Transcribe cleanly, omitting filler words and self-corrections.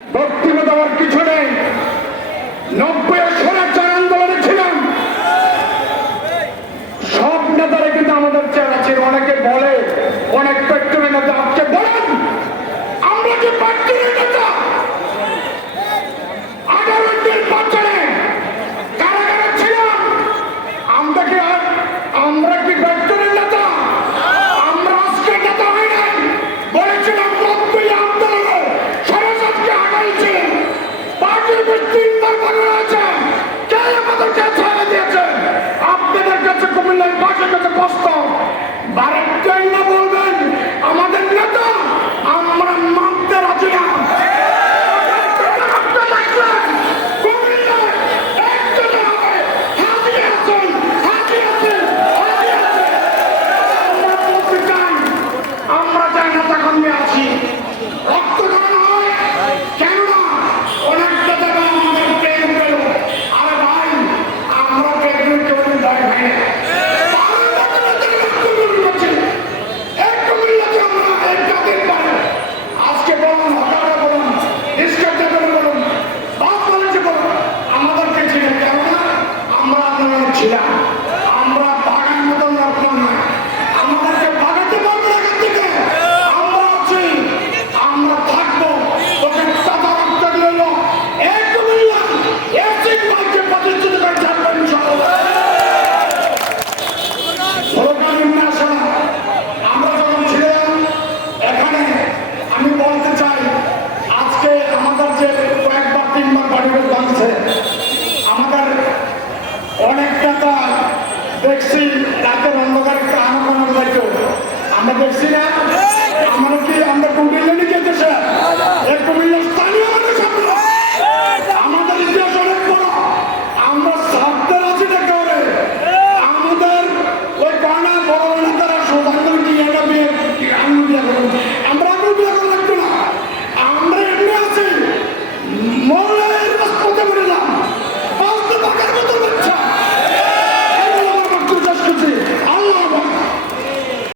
বক্তব্য দেওয়ার কিছু নেই। 90-এর স্বৈরাচার আন্দোলনে ছিলাম, সব নেতারা কিন্তু আমাদের চেহারা ছিল। অনেকে বলে অনেক ফ্যাক্টরি নেতা, আজকে বলেন আমরা কি ফ্যাক্টরি নেতা? 18 নির্বাচনে কারাগারে ছিলাম, আমরা কি ফ্যাক্টরির নেতা? আমরা আজকে নেতা হই নাই। বলেছিলাম 90 আন্দোলনে সরকারকে আগাইছিলেন, পার্টির 3বার ভালো হয়েছে, কে আমাদেরকে ছেড়ে দিয়েছে? আপনাদের কাছে কুমিল্লার বাসের কাছে প্রস্তাব, ভারতীয় না বলবেন আমাদের নেতা, আমরা মানতে রাজি না। আমরা চাই না তখন আছি রক্ত জমা হয় কেন না? অনেকটা জায়গা আমাদের প্রেম পেল। আরে ভাই, আমরা প্রেম কেউ ভয় ভাই না। আজকে বলুন, হকাররা বলুন, রিস্কারদের বলুন, বাপ বলেছে বলুন, আমাদেরকে ছিলেন কেননা আমরা আপনারা ছিলাম। আমরা বাগান মতন রক্ষণ নয়, আমাদেরকে বাগাতে পারবে এখান থেকে। আমরা আছি, আমরা থাকবো। তোকে টাকা রক্ত দিল এক কুমিল্লা এসিড মাইকে প্রতিষ্ঠিত করে থাকবেন ইনশাআল্লাহ। আমরা যখন ছিলাম এখানে, আমি বলতে চাই আজকে আমাদের যে কয়েকবার 3বার বাড়িঘর ভাঙছে, আমাদের অনেক নেতা দেখছি রাতের অন্ধকারে কানো কানো যাইতো, আমরা দেখছি না।